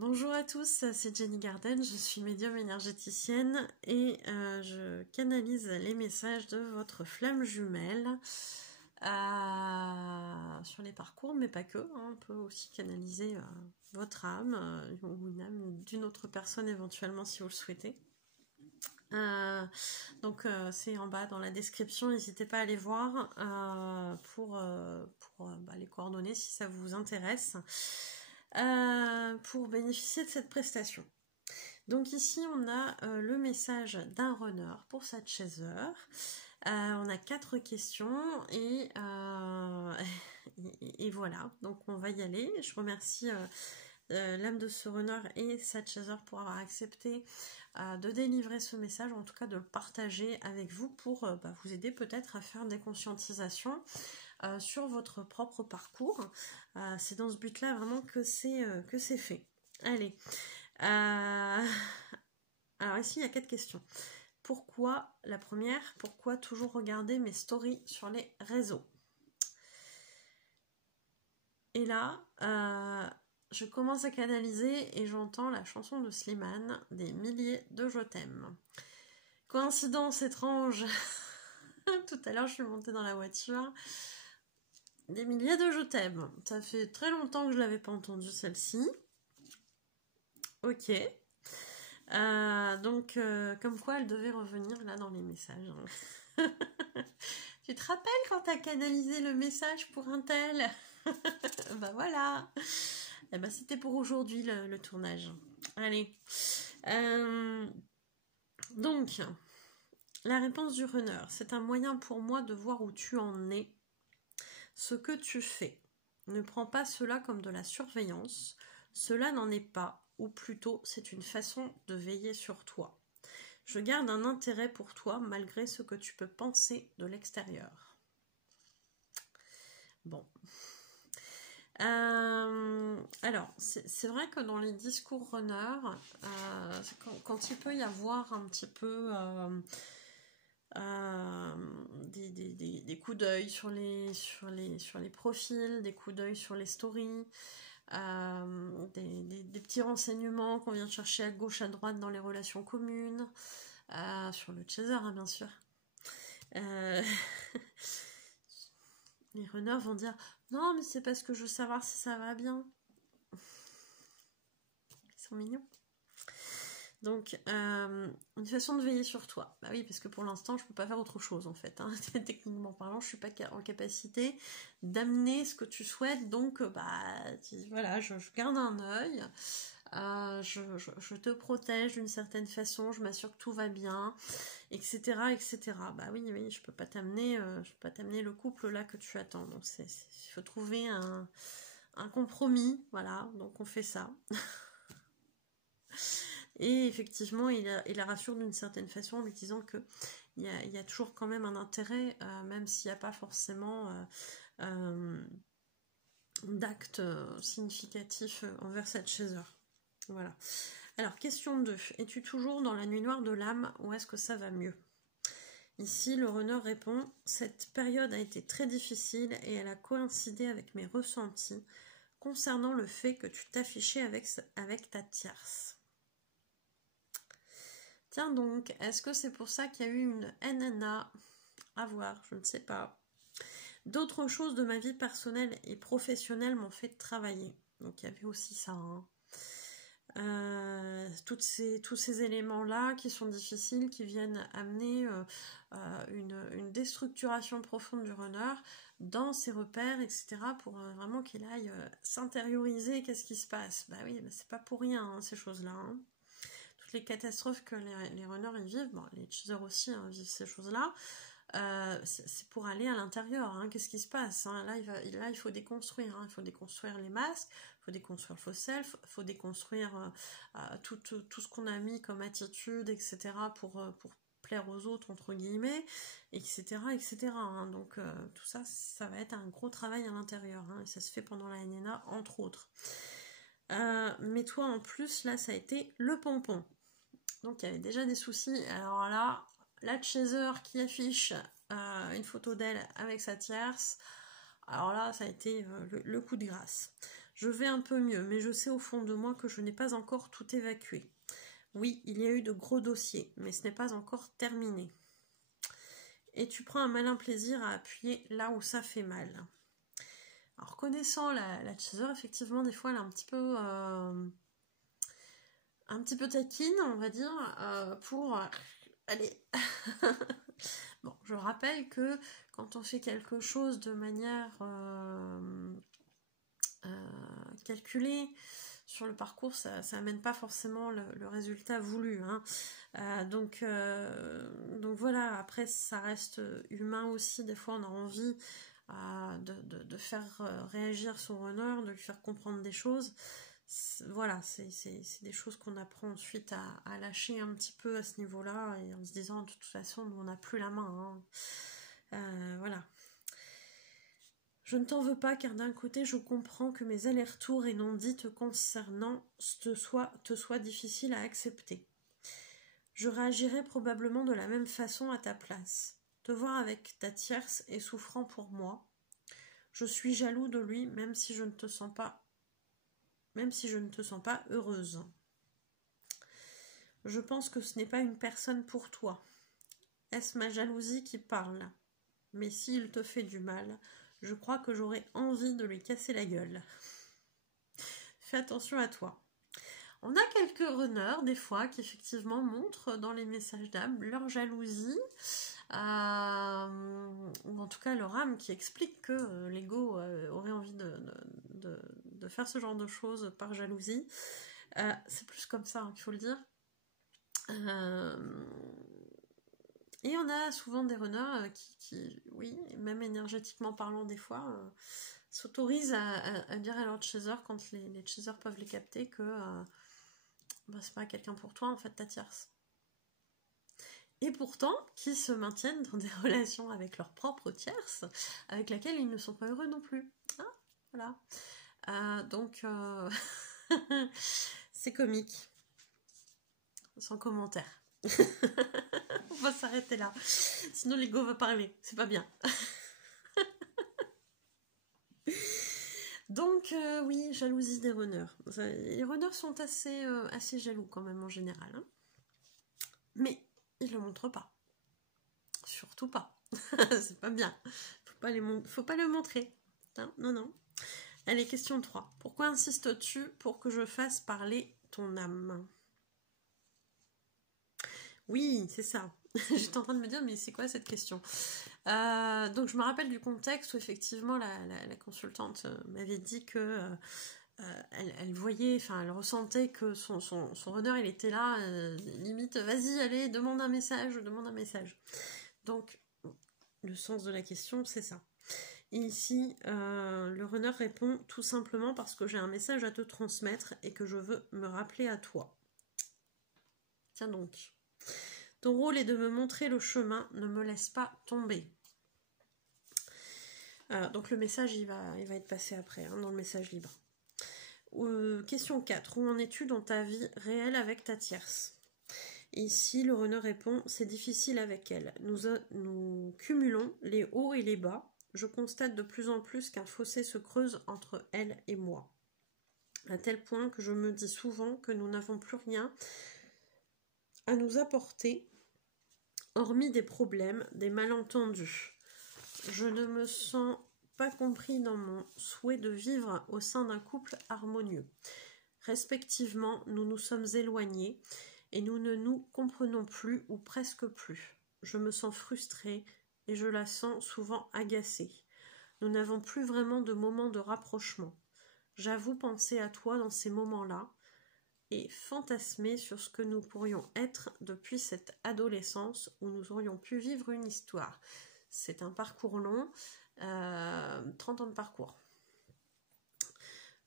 Bonjour à tous, c'est Jenny Garden, je suis médium énergéticienne et je canalise les messages de votre flamme jumelle sur les parcours, mais pas que, hein, on peut aussi canaliser votre âme ou une âme d'une autre personne éventuellement si vous le souhaitez. Donc c'est en bas dans la description, n'hésitez pas à aller voir pour les coordonnées si ça vous intéresse. Pour bénéficier de cette prestation. Donc ici on a le message d'un runner pour Satchaser. On a 4 questions et voilà, donc on va y aller. Je remercie l'âme de ce runner et Satchaser pour avoir accepté de délivrer ce message, en tout cas de le partager avec vous pour vous aider peut-être à faire des conscientisations sur votre propre parcours. C'est dans ce but-là vraiment que c'est fait. Allez. Alors ici, il y a 4 questions. Pourquoi, la première, pourquoi toujours regarder mes stories sur les réseaux? Et là, je commence à canaliser et j'entends la chanson de Slimane, des milliers de je t'aime. Coïncidence étrange. Tout à l'heure, je suis montée dans la voiture. Des milliers de je t'aime. Ça fait très longtemps que je l'avais pas entendue celle-ci. Ok. Donc, comme quoi elle devait revenir là dans les messages. Tu te rappelles quand tu as canalisé le message pour un tel? Bah voilà. Et ben c'était pour aujourd'hui le tournage. Allez. Donc, la réponse du runner, c'est un moyen pour moi de voir où tu en es, ce que tu fais. Ne prends pas cela comme de la surveillance. Cela n'en est pas, ou plutôt c'est une façon de veiller sur toi. Je garde un intérêt pour toi malgré ce que tu peux penser de l'extérieur. Bon. Alors, c'est vrai que dans les discours runner, quand il peut y avoir un petit peu des coups d'œil sur les profils, des coups d'œil sur les stories, des petits renseignements qu'on vient chercher à gauche, à droite dans les relations communes, sur le chaser, hein, bien sûr. Les runners vont dire non, mais c'est parce que je veux savoir si ça va bien. Ils sont mignons. Donc, une façon de veiller sur toi. Bah oui, parce que pour l'instant, je peux pas faire autre chose en fait. Hein. Techniquement parlant, je suis pas en capacité d'amener ce que tu souhaites. Donc, voilà, je garde un œil. Je te protège d'une certaine façon, je m'assure que tout va bien, etc., etc. Bah oui, je peux pas t'amener le couple là que tu attends. Donc il faut trouver un compromis, voilà. Donc on fait ça. Et effectivement, il la rassure d'une certaine façon en lui disant que il y a toujours quand même un intérêt, même s'il n'y a pas forcément d'acte significatif envers cette chaser. Voilà. Alors, question 2. Es-tu toujours dans la nuit noire de l'âme ou est-ce que ça va mieux? Ici, le runner répond « Cette période a été très difficile et elle a coïncidé avec mes ressentis concernant le fait que tu t'affichais avec ta tierce. » Tiens donc, est-ce que c'est pour ça qu'il y a eu une NNA? À voir, je ne sais pas. D'autres choses de ma vie personnelle et professionnelle m'ont fait travailler. Donc il y avait aussi ça, hein. Tous ces éléments-là qui sont difficiles, qui viennent amener une déstructuration profonde du runner dans ses repères, etc. pour vraiment qu'il aille s'intérioriser qu'est-ce qui se passe. Bah oui, c'est pas pour rien, hein, ces choses-là. Hein. Toutes les catastrophes que les runners ils vivent, bon, les chasers aussi hein, vivent ces choses-là. C'est pour aller à l'intérieur, hein. Qu'est-ce qui se passe hein. Là, il faut déconstruire, hein. Il faut déconstruire les masques, il faut déconstruire le faux self, il faut déconstruire tout ce qu'on a mis comme attitude, etc. pour plaire aux autres, entre guillemets, etc. etc. Hein. Donc tout ça, ça va être un gros travail à l'intérieur, hein. Et ça se fait pendant la NNA, entre autres. Mais toi, en plus, là, ça a été le pompon. Donc il y avait déjà des soucis, alors là, la chaser qui affiche une photo d'elle avec sa tierce, alors là ça a été le coup de grâce. Je vais un peu mieux, mais je sais au fond de moi que je n'ai pas encore tout évacué. Oui, il y a eu de gros dossiers, mais ce n'est pas encore terminé. Et tu prends un malin plaisir à appuyer là où ça fait mal. Alors, connaissant la chaser, effectivement, des fois, elle est un petit peu taquine, on va dire, pour... allez. Bon, je rappelle que quand on fait quelque chose de manière calculée sur le parcours, ça n'amène pas forcément le résultat voulu. Hein. Donc voilà, après ça reste humain aussi, des fois on a envie de faire réagir son runner, de lui faire comprendre des choses. Voilà, c'est des choses qu'on apprend ensuite à lâcher un petit peu à ce niveau-là, et en se disant de toute façon on n'a plus la main. Hein. Voilà. Je ne t'en veux pas, car d'un côté je comprends que mes allers-retours et non-dits te concernant te soient difficiles à accepter. Je réagirais probablement de la même façon à ta place. Te voir avec ta tierce est souffrant pour moi. Je suis jaloux de lui, même si je ne te sens pas heureuse. Je pense que ce n'est pas une personne pour toi. Est-ce ma jalousie qui parle? Mais s'il te fait du mal, je crois que j'aurais envie de lui casser la gueule. Fais attention à toi. On a quelques runners, des fois, qui effectivement montrent dans les messages d'âme leur jalousie, ou en tout cas leur âme qui explique que l'ego aurait envie de faire ce genre de choses par jalousie. C'est plus comme ça qu'il faut le dire. Et on a souvent des runners qui, oui, même énergétiquement parlant des fois, s'autorisent à dire à leur chaser, quand les chasers peuvent les capter, que c'est pas quelqu'un pour toi, en fait, ta tierce. Et pourtant, qui se maintiennent dans des relations avec leur propre tierce, avec laquelle ils ne sont pas heureux non plus. Ah, voilà. Donc, c'est comique. Sans commentaire. On va s'arrêter là. Sinon, l'ego va parler. C'est pas bien. Donc, oui, jalousie des runners. Les runners sont assez jaloux quand même en général. Hein. Mais ils le montrent pas. Surtout pas. C'est pas bien. Faut pas le montrer. Hein, non. Allez, question 3. Pourquoi insistes-tu pour que je fasse parler ton âme? Oui, c'est ça. J'étais en train de me dire, mais c'est quoi cette question? Donc je me rappelle du contexte où effectivement la consultante m'avait dit que elle voyait, enfin elle ressentait que son runner il était là, limite, vas-y, allez, demande un message. Donc le sens de la question, c'est ça. Et ici, le runner répond tout simplement parce que j'ai un message à te transmettre et que je veux me rappeler à toi. Tiens donc. Ton rôle est de me montrer le chemin, ne me laisse pas tomber. Donc le message, il va être passé après, hein, dans le message libre. Question 4. Où en es-tu dans ta vie réelle avec ta tierce? Ici, le runner répond, c'est difficile avec elle. Nous cumulons les hauts et les bas. Je constate de plus en plus qu'un fossé se creuse entre elle et moi. À tel point que je me dis souvent que nous n'avons plus rien à nous apporter, hormis des problèmes, des malentendus. Je ne me sens pas compris dans mon souhait de vivre au sein d'un couple harmonieux. Respectivement, nous nous sommes éloignés et nous ne nous comprenons plus ou presque plus. Je me sens frustrée et je la sens souvent agacée. Nous n'avons plus vraiment de moments de rapprochement. J'avoue penser à toi dans ces moments-là et fantasmer sur ce que nous pourrions être depuis cette adolescence où nous aurions pu vivre une histoire. C'est un parcours long, 30 ans de parcours,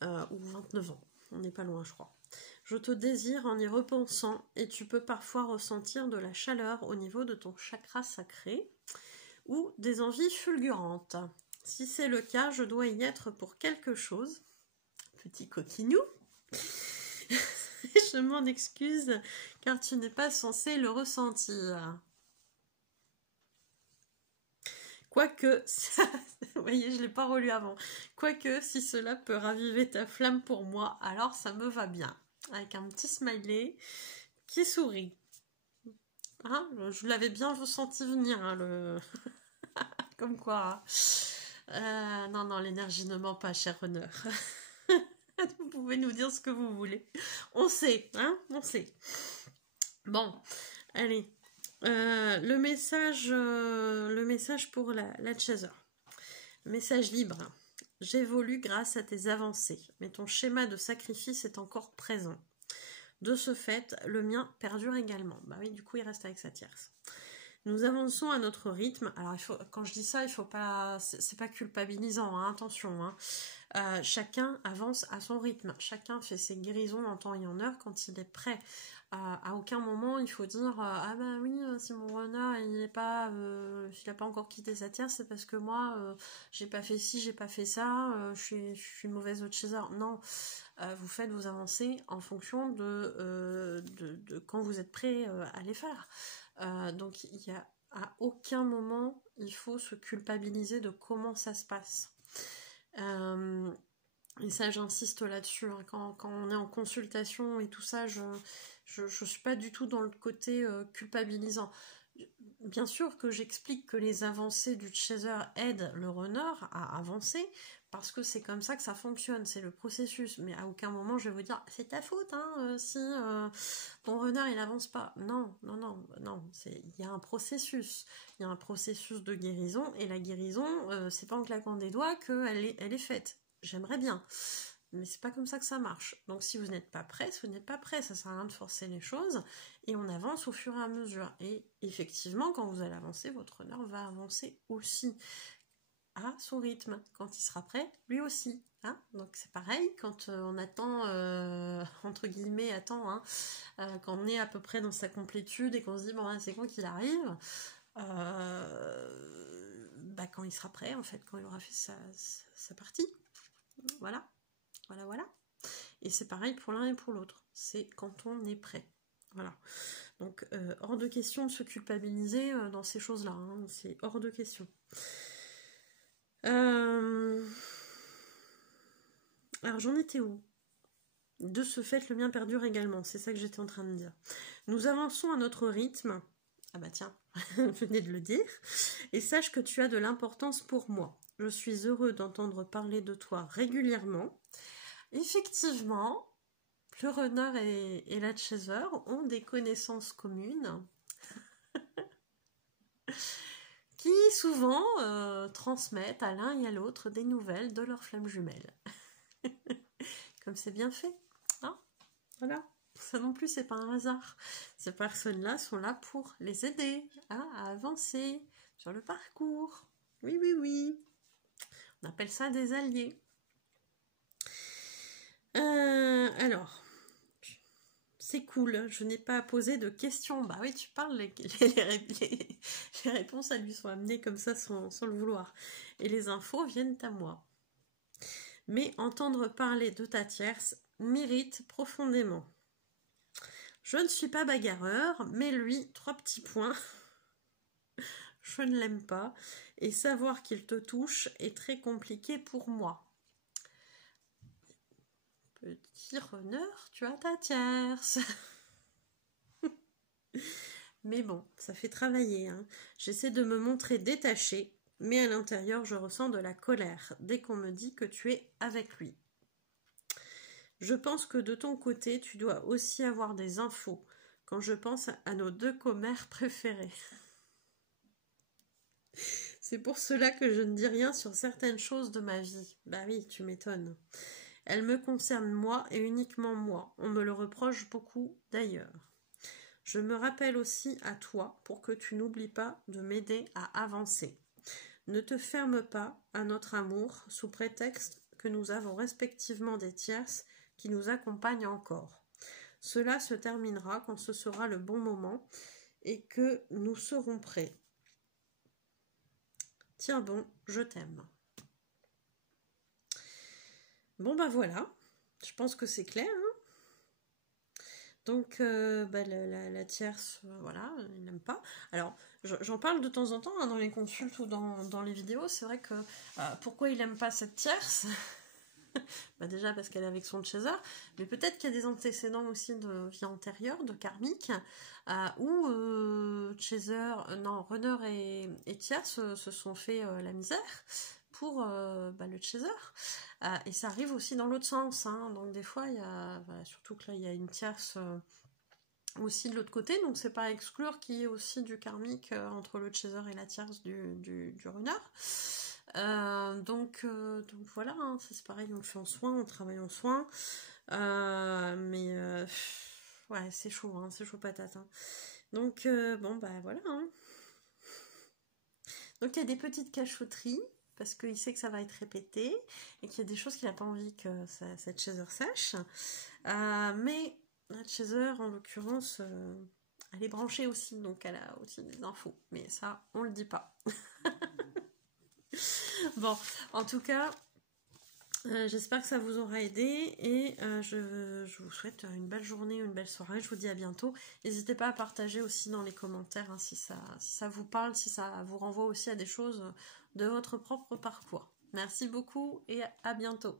ou 29 ans, on n'est pas loin je crois. Je te désire en y repensant et tu peux parfois ressentir de la chaleur au niveau de ton chakra sacré ou des envies fulgurantes. Si c'est le cas, je dois y être pour quelque chose. Petit coquinou. Je m'en excuse car tu n'es pas censé le ressentir. Quoique, vous voyez, je ne l'ai pas relu avant. Quoique, si cela peut raviver ta flamme pour moi, alors ça me va bien. Avec un petit smiley qui sourit. Hein, je l'avais bien senti venir, hein, le... Comme quoi. Non, non, l'énergie ne ment pas, cher Runner. Vous pouvez nous dire ce que vous voulez. On sait, hein, on sait. Bon, allez. Le message pour la chaser. Message libre. J'évolue grâce à tes avancées, mais ton schéma de sacrifice est encore présent. De ce fait, le mien perdure également. Bah oui, du coup, il reste avec sa tierce. Nous avançons à notre rythme. Alors, quand je dis ça, il faut pas, c'est pas culpabilisant, hein, attention. Hein. Chacun avance à son rythme. Chacun fait ses guérisons en temps et en heure quand il est prêt. À aucun moment il faut dire ah bah oui, si mon runner il n'a pas encore quitté sa terre, c'est parce que moi j'ai pas fait ci, j'ai pas fait ça, je suis mauvaise au chaser. Non, vous faites vos avancées en fonction de quand vous êtes prêt à les faire. Donc il y a à aucun moment il faut se culpabiliser de comment ça se passe. Et ça, j'insiste là-dessus. Hein. Quand on est en consultation et tout ça, je suis pas du tout dans le côté culpabilisant. Bien sûr que j'explique que les avancées du chaser aident le runner à avancer, parce que c'est comme ça que ça fonctionne, c'est le processus. Mais à aucun moment je vais vous dire c'est ta faute hein, si ton runner il avance pas. Non, non, non, non. Il y a un processus. Il y a un processus de guérison, et la guérison, c'est pas en claquant des doigts qu'elle est faite. J'aimerais bien, mais c'est pas comme ça que ça marche. Donc si vous n'êtes pas prêt, vous n'êtes pas prêt, ça sert à rien de forcer les choses, et on avance au fur et à mesure. Et effectivement, quand vous allez avancer, votre runner va avancer aussi à son rythme. Quand il sera prêt, lui aussi. Hein. Donc c'est pareil, quand on attend, entre guillemets, hein, quand on est à peu près dans sa complétude et qu'on se dit bon, c'est quand qu'il arrive, quand il sera prêt, en fait, quand il aura fait sa partie. Voilà, voilà, voilà. Et c'est pareil pour l'un et pour l'autre. C'est quand on est prêt. Voilà. Donc, hors de question de se culpabiliser dans ces choses-là. Hein. C'est hors de question. Alors, j'en étais où ? De ce fait, le mien perdure également. C'est ça que j'étais en train de dire. Nous avançons à notre rythme. Ah bah tiens, je venais de le dire. Et sache que tu as de l'importance pour moi. Je suis heureux d'entendre parler de toi régulièrement. Effectivement, le runner et la chaser ont des connaissances communes qui souvent transmettent à l'un et à l'autre des nouvelles de leurs flammes jumelles. Comme c'est bien fait. Hein, voilà. Ça non plus, c'est pas un hasard. Ces personnes-là sont là pour les aider à avancer sur le parcours. Oui, oui, oui. On appelle ça des alliés. Alors, c'est cool, je n'ai pas posé de questions. Bah oui, tu parles, les réponses, elles lui sont amenées comme ça sans le vouloir. Et les infos viennent à moi. Mais entendre parler de ta tierce m'irrite profondément. Je ne suis pas bagarreur, mais lui, 3 petits points. Je ne l'aime pas. Et savoir qu'il te touche est très compliqué pour moi. Petit runner, tu as ta tierce. Mais bon, ça fait travailler. Hein. J'essaie de me montrer détachée, mais à l'intérieur, je ressens de la colère dès qu'on me dit que tu es avec lui. Je pense que de ton côté, tu dois aussi avoir des infos quand je pense à nos 2 commères préférés. C'est pour cela que je ne dis rien sur certaines choses de ma vie. Bah oui, tu m'étonnes. Elles me concernent moi et uniquement moi. On me le reproche beaucoup d'ailleurs. Je me rappelle aussi à toi pour que tu n'oublies pas de m'aider à avancer. Ne te ferme pas à notre amour sous prétexte que nous avons respectivement des tierces qui nous accompagnent encore. Cela se terminera quand ce sera le bon moment et que nous serons prêts. Tiens bon, je t'aime. Bon bah voilà, je pense que c'est clair. Hein, Donc la tierce, voilà, il n'aime pas. Alors, j'en parle de temps en temps hein, dans les consultes ou dans les vidéos. C'est vrai que pourquoi il n'aime pas cette tierce? Déjà parce qu'elle est avec son chaser, mais peut-être qu'il y a des antécédents aussi de vie antérieure, de karmique, où runner et tierce se sont fait la misère pour le chaser. Et ça arrive aussi dans l'autre sens, hein. Donc des fois, il y a, surtout que là, il y a une tierce aussi de l'autre côté, donc c'est pas à exclure qu'il y ait aussi du karmique entre le chaser et la tierce du runner. Donc voilà, hein, c'est pareil, on le fait en soin, on travaille en soin. Ouais, c'est chaud, hein, c'est chaud patate. Hein. Donc voilà. Hein. Donc il y a des petites cachotteries, parce qu'il sait que ça va être répété, et qu'il y a des choses qu'il n'a pas envie que cette chaser sache. Mais la chaser, en l'occurrence, elle est branchée aussi, donc elle a aussi des infos. Mais ça, on le dit pas. Bon, en tout cas, j'espère que ça vous aura aidé et je vous souhaite une belle journée, une belle soirée. Je vous dis à bientôt. N'hésitez pas à partager aussi dans les commentaires hein, si ça vous parle, si ça vous renvoie aussi à des choses de votre propre parcours. Merci beaucoup et à bientôt.